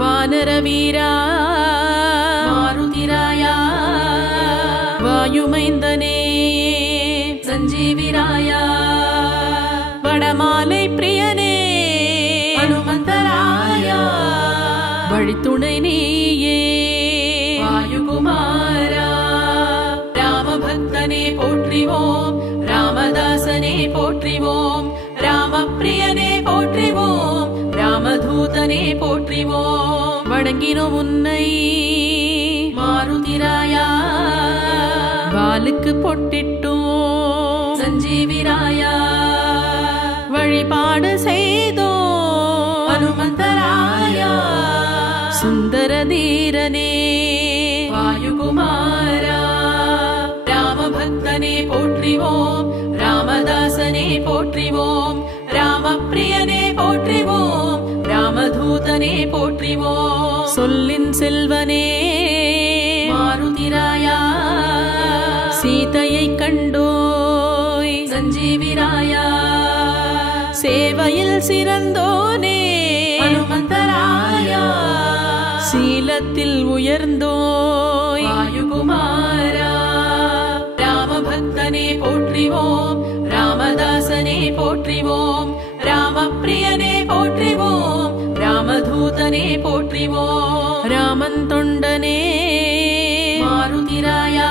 வானரவீரா மாருதிராயா வாயுமைந்தனே சஞ்சீவிராயா வடமாலை பிரியனே ஹனுமந்தராயா வழித்துணை நீயே வாயுகுமாரா ராமபக்தனே போற்றிவோம் ராமதாசனே போற்றிவோம் ராமப்பிரியனே போற்றிவோம் ராமதூதனே போற்றிவோம் வணங்கினோம் உன்னை மாருதிராயா வாளுக்கு பொட்டிட்டோம் சஞ்சீவிராயா வழிபாடு செய்தோம் ஹனுமந்தராயா சுந்தர தீரனே வாயுகுமாரா ராமபக்தனே போற்றிவோம் ராமதாசனே போற்றிவோம் ராமப்பிரியனே போற்றிவோம் ராமதூதனே போற்றிவோம் சொல்லின் செல்வனே மாருதிராயா சீதையை கண்டோய் சஞ்சீவிராயா சேவையில் சிறந்தோனே ஹனுமந்தராயா சீலத்தில் உயர்ந்தோய் வாயுகுமாரா ராமபக்தனே போற்றிவோம் ராமதாசனே போற்றிவோம் ராமப்பிரியனே போற்றிவோம் ராமதூதனே போற்றிவோம் ராமன் தொண்டனே மாருதிராயா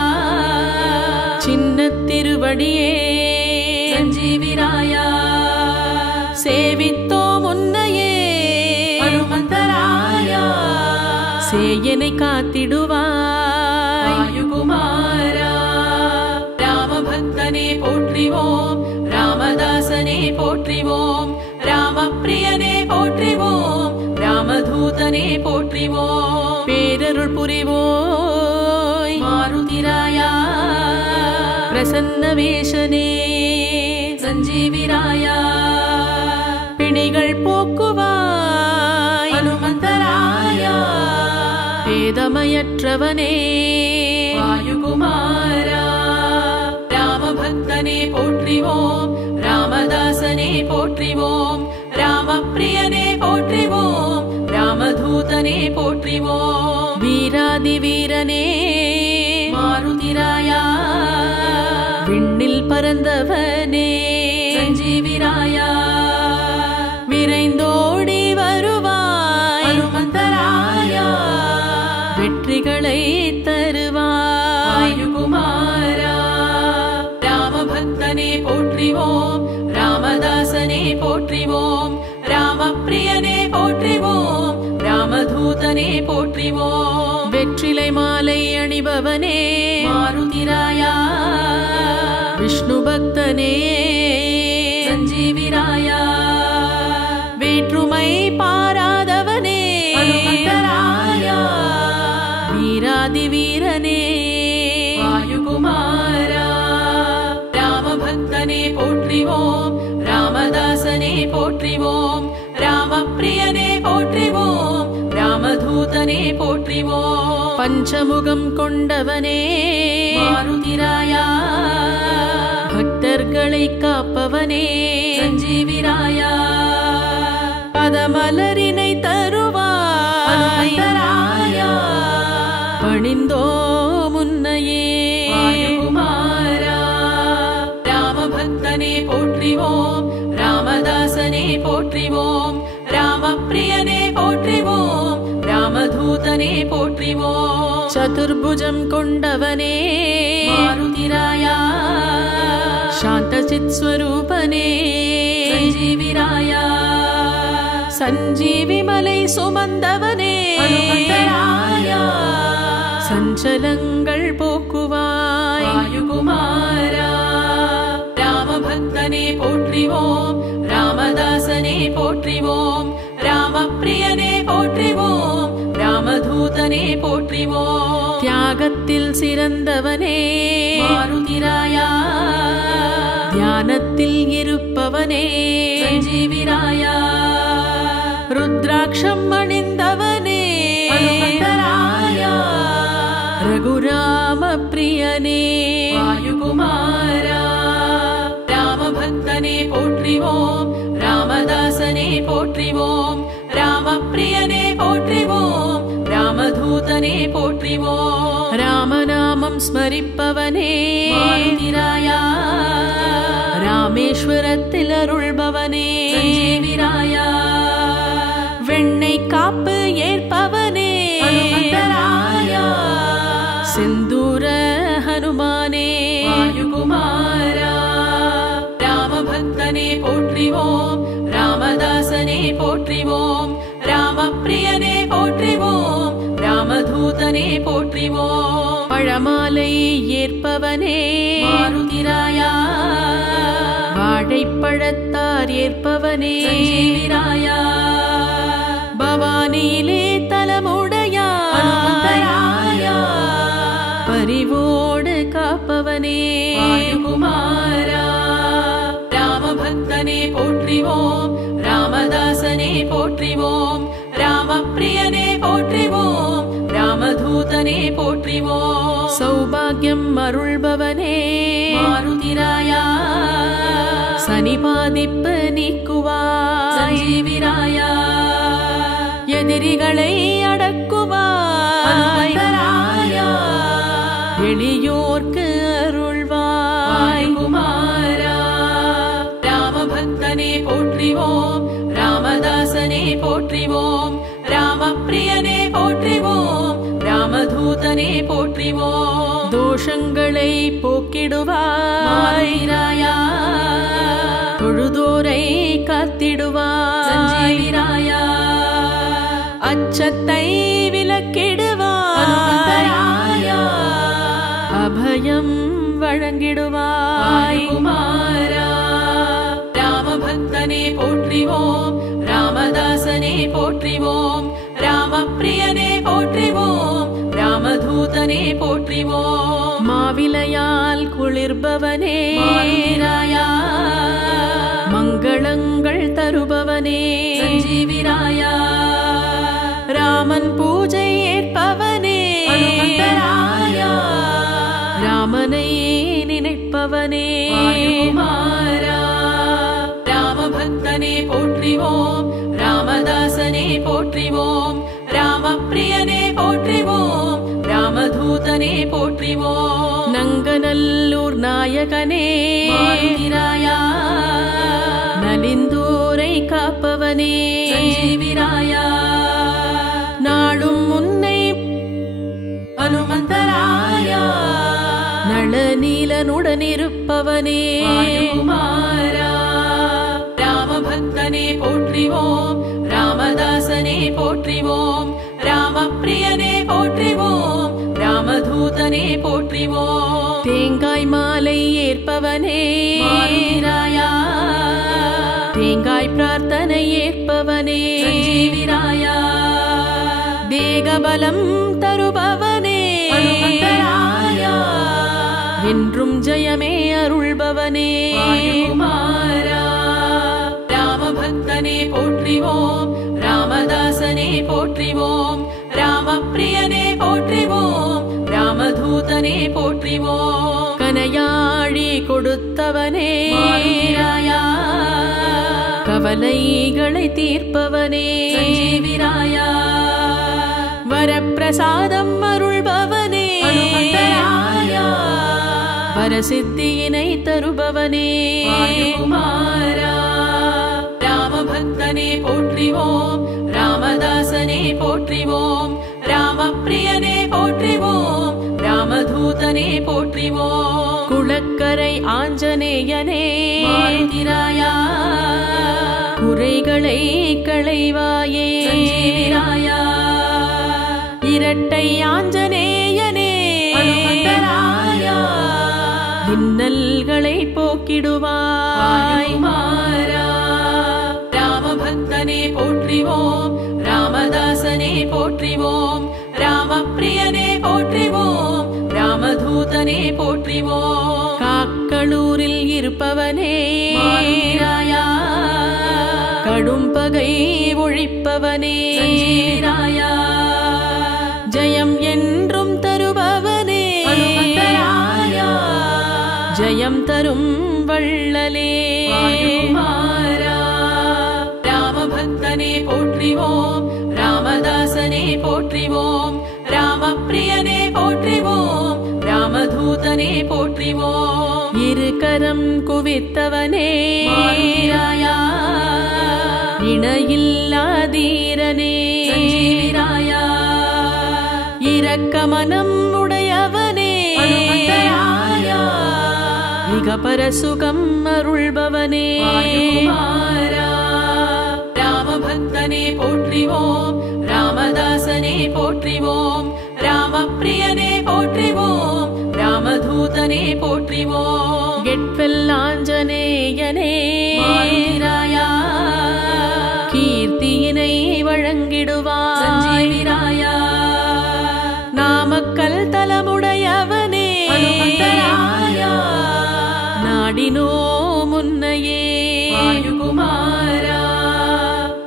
சின்ன திருவடியே சஞ்சீவிராயா சேவித்தோம் உன்னையே ஹனுமந்தராயா சேயனை காத்திடுவாய் வாயுகுமாரா ராமபக்தனே போற்றிவோம் ராமதாசனே போற்றிவோம் ராமப்பிரியனே போற்றிவோம் ராமதூதனே போற்றிவோம் பேரருள் புரிவோய் மாருதிராயா பிரசன்ன வேஷனே சஞ்சீவிராயா பிணிகள் போக்குவாய் ஹனுமந்தராயா பேதமையற்றவனே வாயுகுமாரா ராமபக்தனே போற்றிவோம் ராமதாசனே போற்றிவோம் ராமப்பிரியனே போற்றிவோம் ராமதூதனே போற்றிவோம் வீராதி வீரனே மாருதிராயா விண்ணில் பறந்தவனே சஞ்சீவிராயா விரைந்தோடி வருவாய் ஹனுமந்தராயா வெற்றிகளை தருவாய் வாயுகுமாரா ராமபக்தனே போற்றிவோம் ராமதாசனே போற்றிவோம் ராமப்பிரியனே போற்றிவோம் ராமதூதனே போற்றிவோம் வெற்றிலை மாலை அணிபவனே மாருதிராயா விஷ்ணு பக்தனே சஞ்சீவிராயா வேற்றுமை பாராதவனே ஹனுமந்தராயா வீராதி வீரனே வாயுகுமாரா ராமபக்தனே போற்றிவோம் ராமதாசனே போற்றிவோம் ராமப்பிரியனே போற்றிவோம் ராமதூதனே போற்றிவோம் பஞ்சமுகம் கொண்டவனே மாருதிராயா பக்தர்களை காப்பவனே சஞ்சீவிராயா பதமலரினை தருவாய் ஹனுமந்தராயா பணிந்தோ முன்னையே வாயுகுமாரா ராமபக்தனே போற்றிவோம் ராமதாசனே போற்றிவோம் ராமப்பிரியனே போற்றிவோம் ராமதூதனே போற்றிவோம் சதுர்புஜம் கொண்டவனே மாருதிராயா சாந்த சித் ஸ்வரூபனே சஞ்சீவிராயா சஞ்சீவி மலை சுமந்தவனே ஹனுமந்தராயா சஞ்சலங்கள் போக்குவாய் வாயுகுமாரா ராமபக்தனே போற்றிவோம் ராமதாசனே போற்றிவோம் ராமப்பிரியனே போற்றிவோம் ராமதூதனே போற்றிவோம் தியாகத்தில் சிறந்தவனே மாருதிராயா தியானத்தில் இருப்பவனே சஞ்சீவிராயா ருத்ராட்சம் அணிந்தவனே ஹனுமந்தராயா ரகுராம பிரியனே வாயுகுமாரா ராமபக்தனே போற்றி போற்றிவோம் ராமதாசனே போற்றிவோம் ராமப்பிரியனே போற்றிவோம் ராமதூதனே போற்றிவோம் ராமநாமம் ஸ்மரிப்பவனே மாருதிராயா ராமேஸ்வரத்தில் அருள்பவனே சஞ்சீவிராயா வெண்ணை காப்பு ஏற்பவனே ஹனுமந்தராயா செந்தூர ஹனுமானே வாயுகுமாரா ராமபக்தனே போற்றிவோம் ராமதாசனே போற்றிவோம் ராமப்பிரியனே போற்றிவோம் ராமதூதனே போற்றிவோம் பழமாலை ஏற்பவனே மாருதிராயா வாழைப்பழத்தார் ஏற்பவனே சஞ்சீவிராயா பவானியிலே தலமுடையாயா பரிவோடு காப்பவனே வாயுகுமாரா ராமபக்தனே போற்றிவோம் ராமதாசனே போற்றிவோம் ராமப்பிரியனே போற்றிவோம் ராமதூதனே போற்றிவோம் சௌபாகியம் அருள்பவனே மாருதிராயா சனி பாதிப்பு நீக்குவாய் சஞ்சீவிராயா எதிரிகளை அடக்குவாய் எளியோர்க்கு அருள்வாய் குமாரா ராமபக்தனே போற்றிவோம் ராமதாசனே போற்றிவோம் ராமப்பிரியனே போற்றிவோம் ராமதூதனே போற்றிவோம் தோஷங்களை போக்கிடுவாய் ராயா தொழுதோரை காத்திடுவாய் சஞ்சீவிராயா அச்சத்தை விலக்கிடுவாய் அபயம் வழங்கிடுவாய் குமாரா ராமபக்தனே போற்றிவோம் ராமதாசனே போற்றிவோம் ராமப்பிரியனே போற்றிவோம் ராமதூதனே போற்றிவோம் மாவிலையால் குளிர்பவனே ராயா மங்களங்கள் தருபவனே சஞ்சீவிராயா ராமன் பூஜை ஏற்பவனே ராமனை நினைப்பவனே குமாரா ராமபக்தனே போற்றிவோம் ராமதாசனே போற்றிவோம் ராமப்பிரியனே போற்றிவோம் ராமதூதனே போற்றிவோம் நங்கநல்லூர் நாயகனே மாருதிராயா நலிந்தோரை காப்பவனே சஞ்சீவிராயா நாளும் முன்னை ஹனுமந்தராயா நளநீலனுடன் இருப்பவனே குமாரா ராமபக்தனே போற்றிவோம் ராமதாசனே போற்றிவோம் ராமப்பிரியனே போற்றிவோம் ராமதூதனே போற்றிவோம் தேங்காய் மாலை ஏற்பவனே மாருதிராயா தேங்காய் பிரார்த்தனை ஏற்பவனே சஞ்சீவிராயா தேகபலம் தருபவனே என்றும் ஜெயமே அருள்பவனே குமாரா ராமபக்தனே போற்றிவோம் ராமதாசனே போற்றிவோம் ராமப்பிரியனே போற்றிவோம் ராமதூதனே போற்றிவோம் கனையாழி கொடுத்தவனே ராயா கவலைகளை தீர்ப்பவனே சஞ்சீவிராயா வரப்பிரசாதம் அருள்பவனே வரசித்தியினை தருபவனே குமாரா ராமபக்தனே போற்றிவோம் ராமதாசனே போற்றிவோம் ராமப்பிரியனே போற்றிவோம் ராமதூதனே போற்றிவோம் குளக்கரை ஆஞ்சநேயனே மாருதிராயா குறைகளை களைவாயே சஞ்சீவிராயா இரட்டை ஆஞ்சநேயனே இன்னல்களை போக்கிடுவாய் குமாரா ராமபக்தனே போற்றிவோம் ராமதாசனே போற்றிவோம் ராமப்பிரியனே போற்றிவோம் ராமதூதனே போற்றிவோம் காக்களூரில் இருப்பவனே மாருதிராயா கடும் பகை ஒழிப்பவனே சஞ்சீவிராயா ஜெயம் என்றும் தருபவனே ஜெயம் தரும் வள்ளலே போற்றிவோம் ராமதாசனே போற்றிவோம் ராமப்பிரியனே போற்றிவோம் ராமதூதனே போற்றிவோம் இருகரம் குவித்தவனே மாருதிராயா இணையில்லாதீரனே சஞ்சீவிராயா இரக்க மனம் உடையவனே அனுமந்தராயா மிக பரசுகம் அருள்பவனே ராமபக்தனே போற்றிவோம் ராமதாசனே போற்றிவோம் ராமப்பிரியனே போற்றிவோம் ராமதூதனே போற்றிவோம் கெட்வெல்லாஞ்சனேயனே மாருதிராயா கீர்த்தியினை வழங்கிடுவாய் சஞ்சீவிராயா நாமக்கல் தலமுடையவனே அனுமந்தராயா நாடினோ முன்னையே வாயுகுமாரா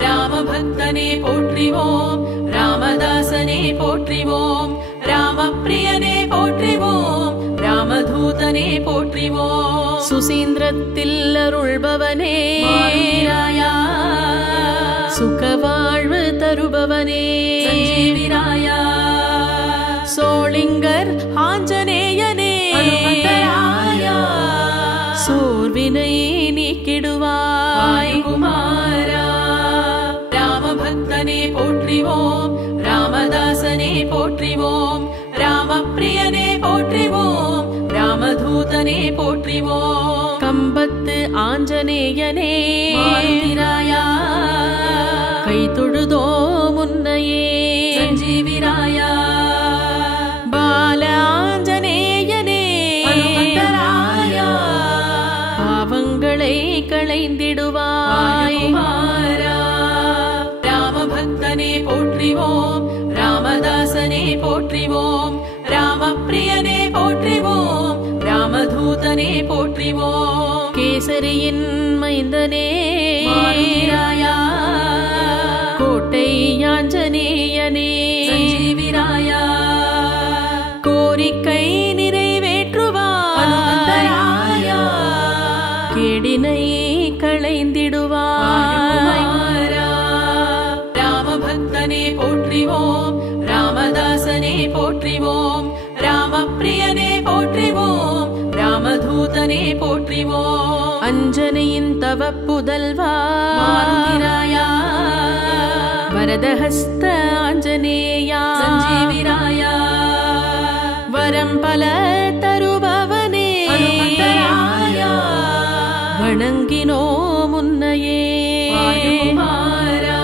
ராமபக்தனே போற்றிவோம் ராமதாசனே போற்றிவோம் ராமப்பிரியனே போற்றிவோம் ராமதூதனே போற்றிவோம் சுசீந்திரத்தில் அருள்பவனே மாருதிராயா சுகவாழ்வு தருபவனே சஞ்சீவிராயா சோளிங்கர் ஆஞ்சநேயனே அனுமந்தராயா சோர்வினை நீக்கிடுவாய் குமாரா ராமபக்தனே போற்றிவோம் ராமதாசனே போற்றிவோம் ராமப்பிரியனே போற்றிவோம் ராமதூதனே போற்றிவோம் கம்பத்து ஆஞ்சநேயனே மாருதிராயா கை தொழுதோ முன்னையே சஞ்சீவிராயா பால ஆஞ்சநேயனே அனுமந்தராயா பாவங்களை களைந்திடுவாய் குமாரா ராமபக்தனே போற்றிவோம் ராமதாசனே போற்றிவோம் ராமப்பிரியனே போற்றிவோம் ராமதூதனே போற்றிவோம் கேசரியின் மைந்தனே மாருதிராயா கோட்டை ஆஞ்சநேயனே சஞ்சீவிராயா கோரிக்கை நிறைவேற்றுவாய் அனுமந்தராயா கேடினை களைந்திடுவாய் ராமபக்தனே போற்றிவோம் ராமதாசனே போற்றிவோம் ராமப்பிரியனே போற்றிவோம் ராமதூதனே போற்றிவோம் அஞ்சனையின் தவ புதல்வா மாருதிராயா வரதஹஸ்த ஆஞ்சநேயா சஞ்சீவிராயா வரம் பல தருபவனே அனுமந்தராயா வணங்கினோ முன்னையே வாயுகுமாரா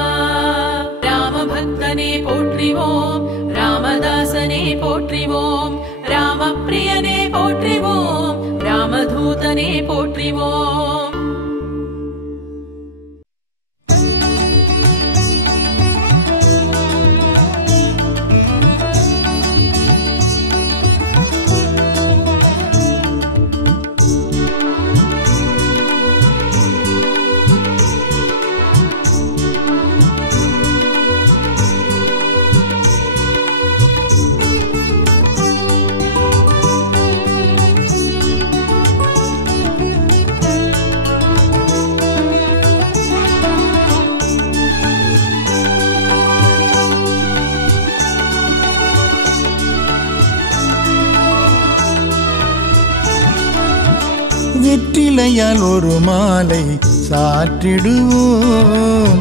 ராமபக்தனே போற்றிவோம் ராமதாசனே போற்றிவோம் ராமப்பிரியனே போற்றிவோம் ராமதூதனே போற்றிவோம் வெற்றிலையால் ஒரு மாலை சாற்றிடுவோம்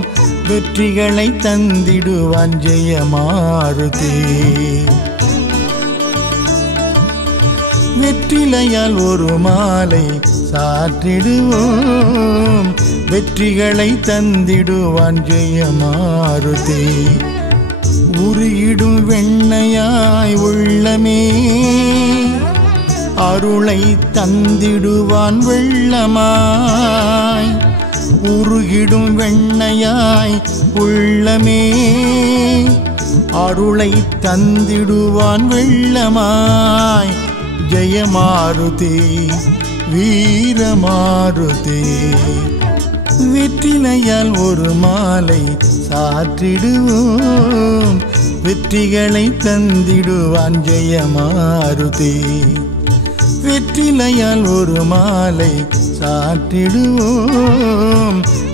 வெற்றிகளை தந்திடுவான் ஜெயமாருதி வெற்றிலையால் ஒரு மாலை சாற்றிடுவோம் வெற்றிகளை தந்திடுவான் ஜெயமாருதி உருகிடும் வெண்ணையாய் உள்ளமே அருளை தந்திடுவான் வெள்ளமாய் உருகிடும் வெண்ணையாய் உள்ளமே அருளை தந்திடுவான் வெள்ளமாய் ஜெயமாருதி வீரமாருதி வெற்றிலையால் ஒரு மாலை சாற்றிடுவோம் வெற்றிகளை தந்திடுவான் ஜெயமாருதி வெற்றிலையால் ஒரு மாலை சாற்றிடுவோம்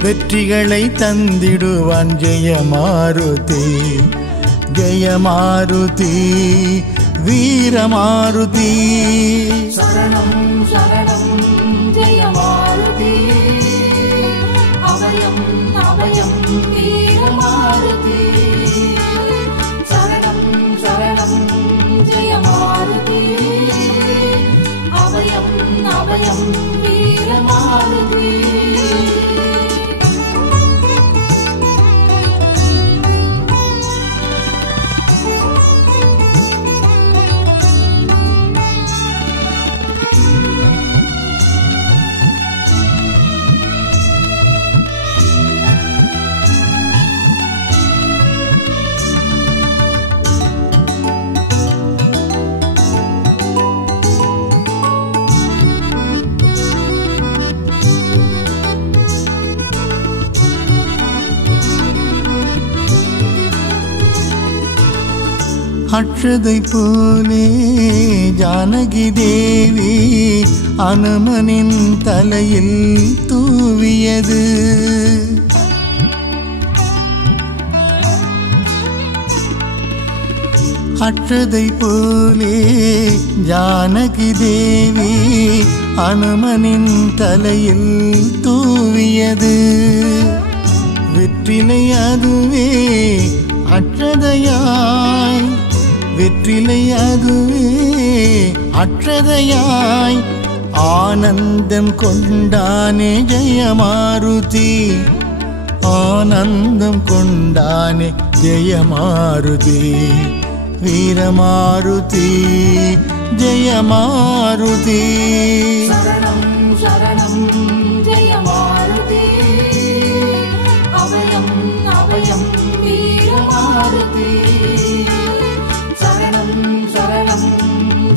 வெற்றிகளை தந்திடுவான் ஜெயமாருதி ஜெயமாருதி வீரமாருதி சரணம் சரணம் ஜெயமாருதி அபயம் அபயம் வீரமாருதி சரணம் சரணம் ஜெயமாருதி அபயம் அபயம் வீரமாருதி அக்ஷதை போலே ஜானகி தேவி அனுமனின் தலையில் தூவியது அக்ஷதை போலே ஜானகி தேவி அனுமனின் தலையில் தூவியது வெற்றிலை அதுவே அக்ஷதையாய் வெற்றிலை அதுவே அக்ஷதையாய் ஆனந்தம் கொண்டானே ஜெயமாருதி ஆனந்தம் கொண்டானே ஜெயமாருதி வீரமாருதி ஜெயமாருதி சரணம் சரணம் ஜெயமாருதி அபயம் அபயம் வீரமாருதி சரணம் சரணம்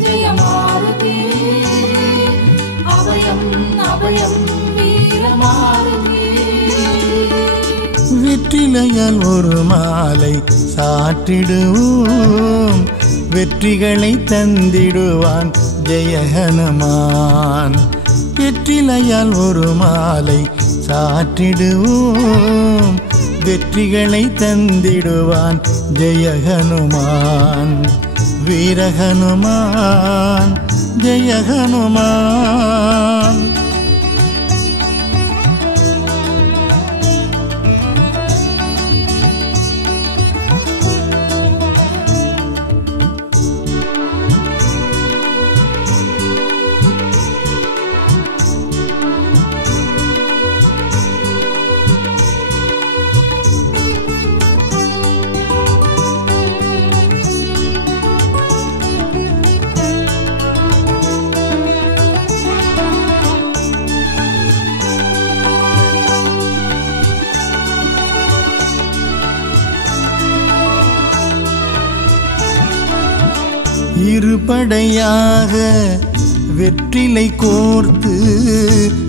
ஜெயமாருதி அபயம் அபயம் வீரமாருதி வெற்றிலையால் ஒரு மாலை சாற்றிடுவோம் வெற்றிகளை தந்திடுவான் ஜெய ஹனுமான் வெற்றிலையால் ஒரு மாலை சாற்றிடுவோம் வெற்றிகளை தந்திடுவான் ஜெய ஹனுமான் வீர ஹனுமான் ஜெய ஹனுமான் இருபடையாக வெற்றிலை கோர்த்து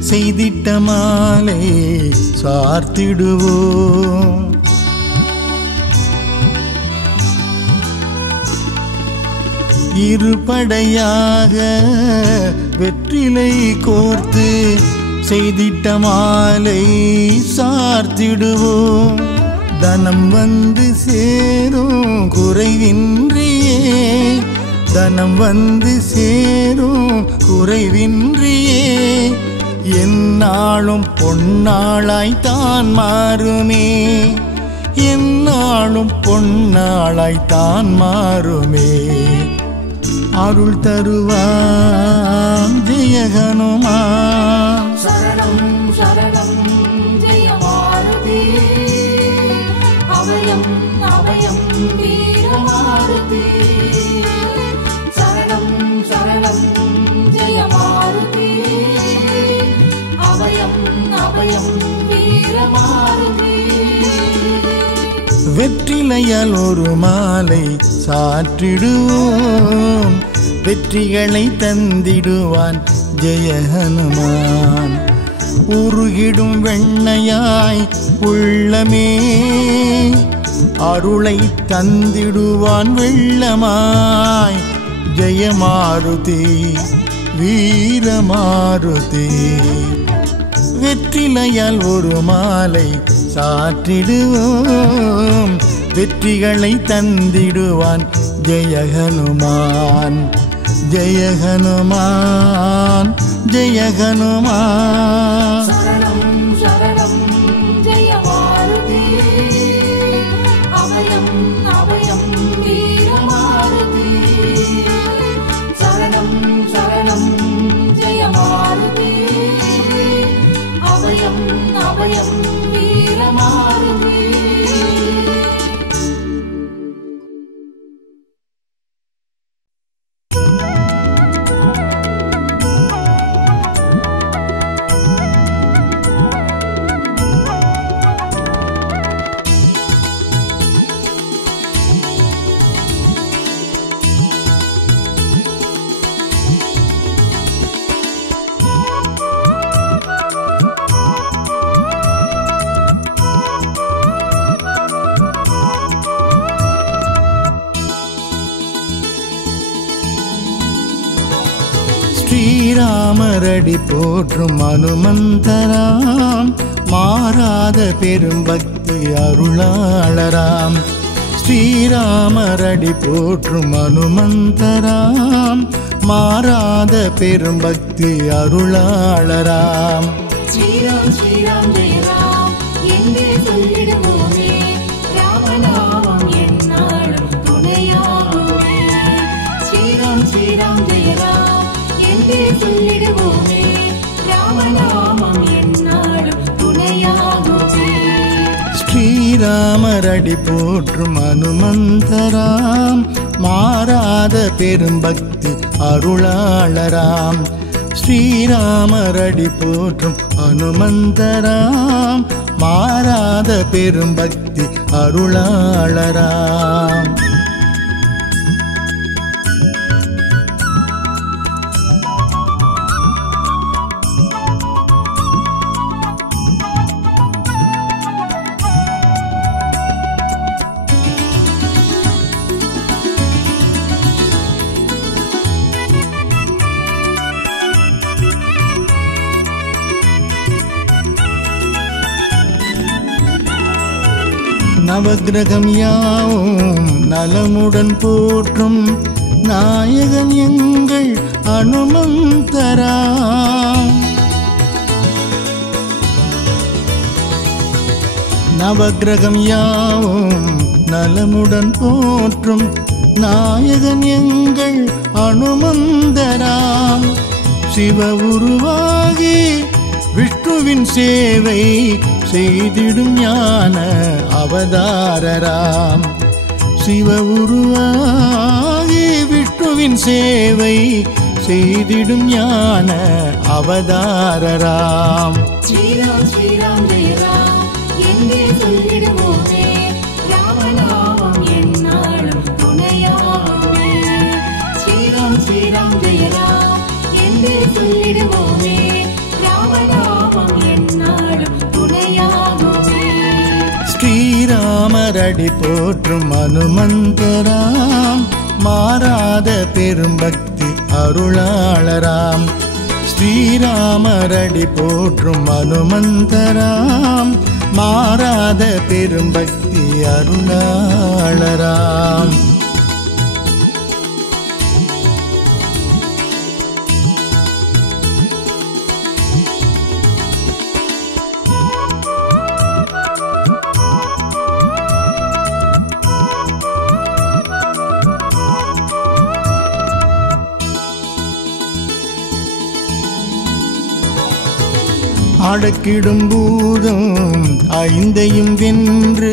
செய்திட்ட மாலை சார்த்திடுவோம் இருபடையாக வெற்றிலை கோர்த்து செய்திட்ட மாலை சார்த்திடுவோம் தனம் வந்து சேரும் குறைவின்றியே தனம் வந்து சேரும் குறைவின்றியே எந்நாளும் பொன்னாளாய் தான் மாறுமே எந்நாளும் பொன்னாளாய் தான் மாறுமே அருள் தருவான் ஜெய ஹனுமான் சரணம் சரணம் ஜெயமாருதி அபயம் அபயம் வீரமாருதி சரணம் சரணம் ஜெயமாருதி அபயம் அபயம் வீரமாருதி வெற்றிலையால் ஒரு மாலை சாற்றிடுவோம் வெற்றிகளை தந்திடுவான் ஜெய ஹனுமான் உருகிடும் வெண்ணையாய் உள்ளமே அருளை தந்திடுவான் வெள்ளமாய் ஜெயமாருதி வீரமாருதி. வெற்றிலையால் ஒரு மாலை சாற்றிடுவோம், வெற்றிகளை தந்திடுவான் ஜெய ஹனுமான். ஜெய ஹனுமான், ஜெய ஹனுமான். சரணம் சரணம் ஜெய மாருதி, அபயம் அபயம் வீர மாருதி. சரணம் சரணம் ஜெய மாருதி, அபயம் அபயம் வீர மாருதி. ஸ்ரீராமரடி போற்றும் அனுமந்தராம், மாறாத பெரும் பக்தி அருளாளராம். ஸ்ரீராமரடி போற்றும் அனுமந்தராம், மாறாத பெரும் பக்தி அருளாளராம். ஸ்ரீராம் ஸ்ரீராம் ஜெய ராம் என்றே சொல்லிடுவோமே, ராமநாமம் எந்நாளும் துணையாகுமே. ஸ்ரீராம் ஸ்ரீராம் ஜெய ராம் என்றே சொல்லிடுவோமே, ராமநாமம் எந்நாளும் துணையாகுமே. ஸ்ரீராமரடி போற்றும் அனுமந்தராம், மாறாத பெரும் பக்தி அருளாளராம். ஸ்ரீராமரடி போற்றும் அனுமந்தராம், மாறாத பெரும் பக்தி அருளாளராம். நவக்கிரகம் யாவும் நலமுடன் போற்றும் நாயகன் எங்கள் அனுமந்தராம். நவக்கிரகம் யாவும் நலமுடன் போற்றும் நாயகன் எங்கள் அனுமந்தராம். சிவ உருவாகி விஷ்ணுவின் சேவை செய்திடும் ஞான அவதாரராம். சிவ உருவாகி விஷ்ணுவின் சேவை செய்திடும் ஞான அவதாரராம். ஸ்ரீராம் ஸ்ரீராம் ஜெய ராம் என்றே சொல்லிடுவோமே, ராமநாமம் எந்நாளும் துணையாகுமே. ஸ்ரீராம் ஸ்ரீராம் ஜெய ராம் என்றே சொல்லிடுவோமே, ராமநாமம் எந்நாளும் துணையாகுமே. ஸ்ரீராமரடி போற்றும் அனுமந்தராம், மாறாத பெரும் பக்தி அருளாளராம். ஸ்ரீராமரடி போற்றும் அனுமந்தராம், மாறாத பெரும் பக்தி அருளாளராம். அடக்கிடும் பூதம் ஐந்தையும் வென்று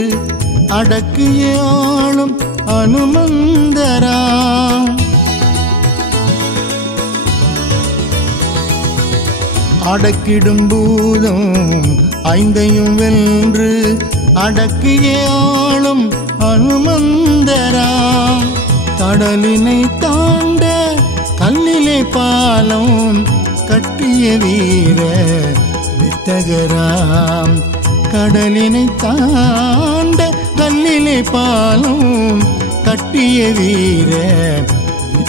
அடக்கிய ஆளும் அனுமந்தராம். அடக்கிடும் பூதம் ஐந்தையும் வென்று அடக்கிய ஆளும் அனுமந்தராம். கடலினை தாண்ட கல்லிலே பாலம் கட்டிய வீர வித்தகராம். கடலினை தாண்ட கல்லிலே பாலம் கட்டிய வீர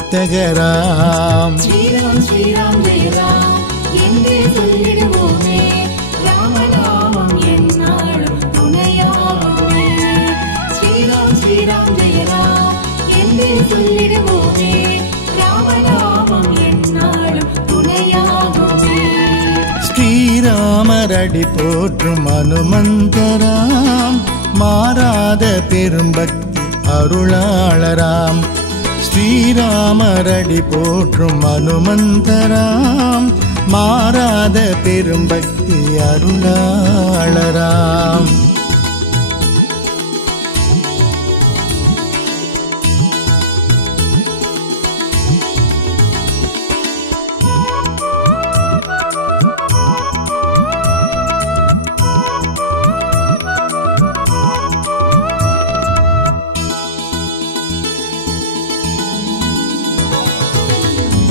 வித்தகராம். ஸ்ரீராம் ஸ்ரீராம் ஜெய ராம் என்றே சொல்லிடுவோமே ராமநாமம் எந்நாளும் துணையாகுமே. ஸ்ரீராம் ஸ்ரீராம் ஜெய ராம் என்றே சொல்லிடுவோமே ராமநாமம் எந்நாளும் துணையாகுமே. ஸ்ரீராமரடி போற்றும் அனுமந்தராம் மாறாத பெரும்பக்தி அருளாளராம். ஸ்ரீராமரடி போற்றும் அனுமந்தராம் மாறாத பெரும்பக்தி அருளாளராம்.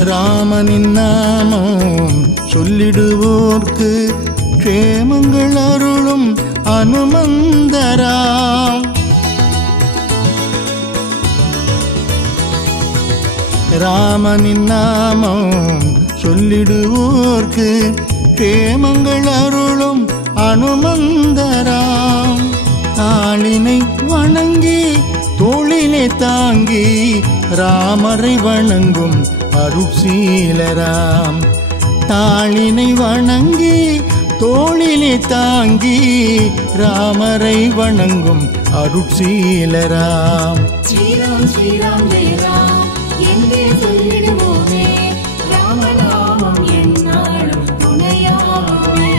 ராமனின் நாமம் சொல்லிடுவோர்க்கு க்ஷேமங்கள் அருளும் அனுமந்தராம். ராமனின் நாமம் சொல்லிடுவோர்க்கு க்ஷேமங்கள் அருளும் அனுமந்தராம். தாளினை வணங்கி தோளிலே தாங்கி ராமரை வணங்கும் அருட்சீலராம். தாளினை வணங்கி தோளிலே தாங்கி ராமரை வணங்கும் அருட்சீலராம். ஸ்ரீராம் ஸ்ரீராம் ஜெய ராம் என்றே சொல்லிடுவோமே ராமநாமம் எந்நாளும் துணையாகுமே.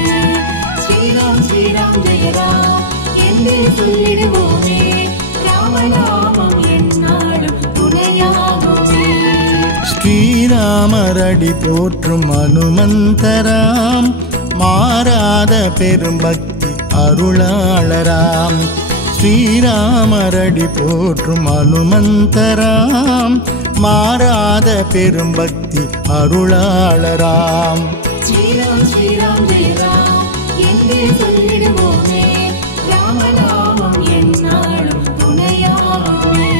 ஸ்ரீராம் ஸ்ரீராம் ஜெய ராம் என்றே சொல்லிடுவோமே ராமநாமம் எந்நாளும் துணையாகுமே. ஸ்ரீராமரடி போற்றும் அனுமந்தராம் மாறாத பெரும்பக்தி அருளாளராம். ஸ்ரீராமரடி போற்றும் அனுமந்தராம் மாறாத பெரும்பக்தி அருளாளராம். ஸ்ரீராம் ஸ்ரீராம் ஜெய ராம் என்றே சொல்லிடுவோமே ராமநாமம் எந்நாளும் துணையாகுமே.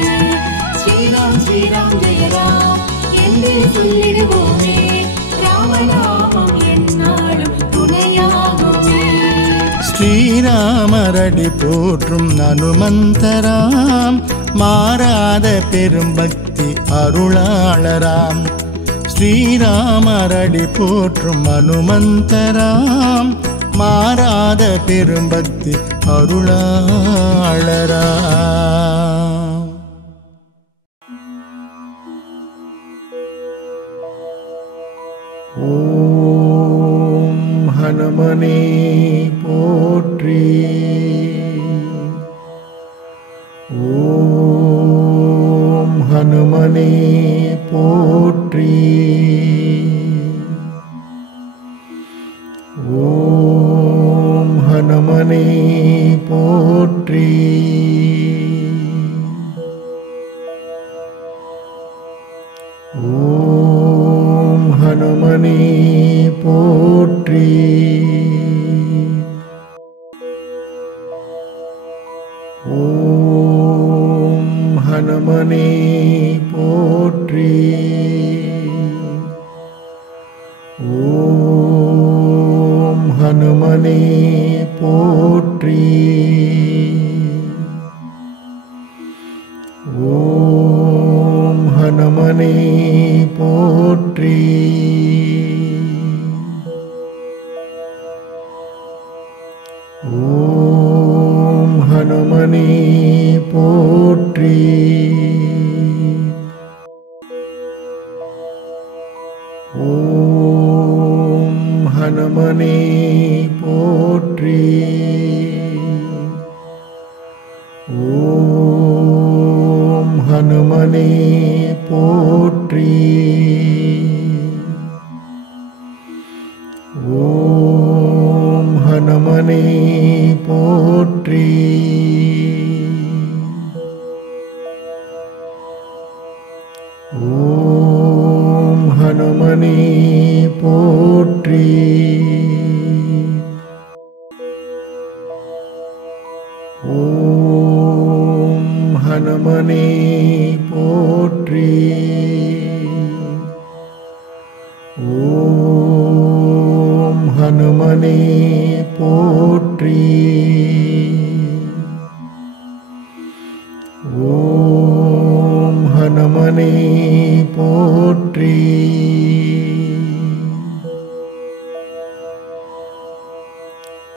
ஸ்ரீராம் ஸ்ரீராம் ஜெய ராம் என்றே சொல்லிடுவோமே ராமநாமம் எந்நாளும் துணையாகுமே. ஸ்ரீராமரடி போற்றும் அனுமந்தராம் மாறாத பெரும்பக்தி அருளாளராம். ஸ்ரீராமரடி போற்றும் அனுமந்தராம் மாறாத பெரும்பக்தி அருளாளராம். ஓம் ஹனுமனே போற்றி. ஓம் ஹனுமனே போற்றி. ஓம் ஹனுமனே போற்றி. ஓம் ஹனுமனே போற்றி. ஓம் ஹனுமனே போற்றி. ஓம் ஹனுமனே போற்றி. ஓம் ஹனுமனே போற்றி. ஓம் ஹனுமனே போற்றி. ஓம் ஹனுமனே போற்றி. ஓம் ஹனுமனே போற்றி. ஓம் ஹனுமனே போற்றி. ஓம் ஹனுமனே போற்றி. ஓம் ஹனுமனே போற்றி. ஹனுமனே போற்றி. ஓம் ஹனுமனே போற்றி.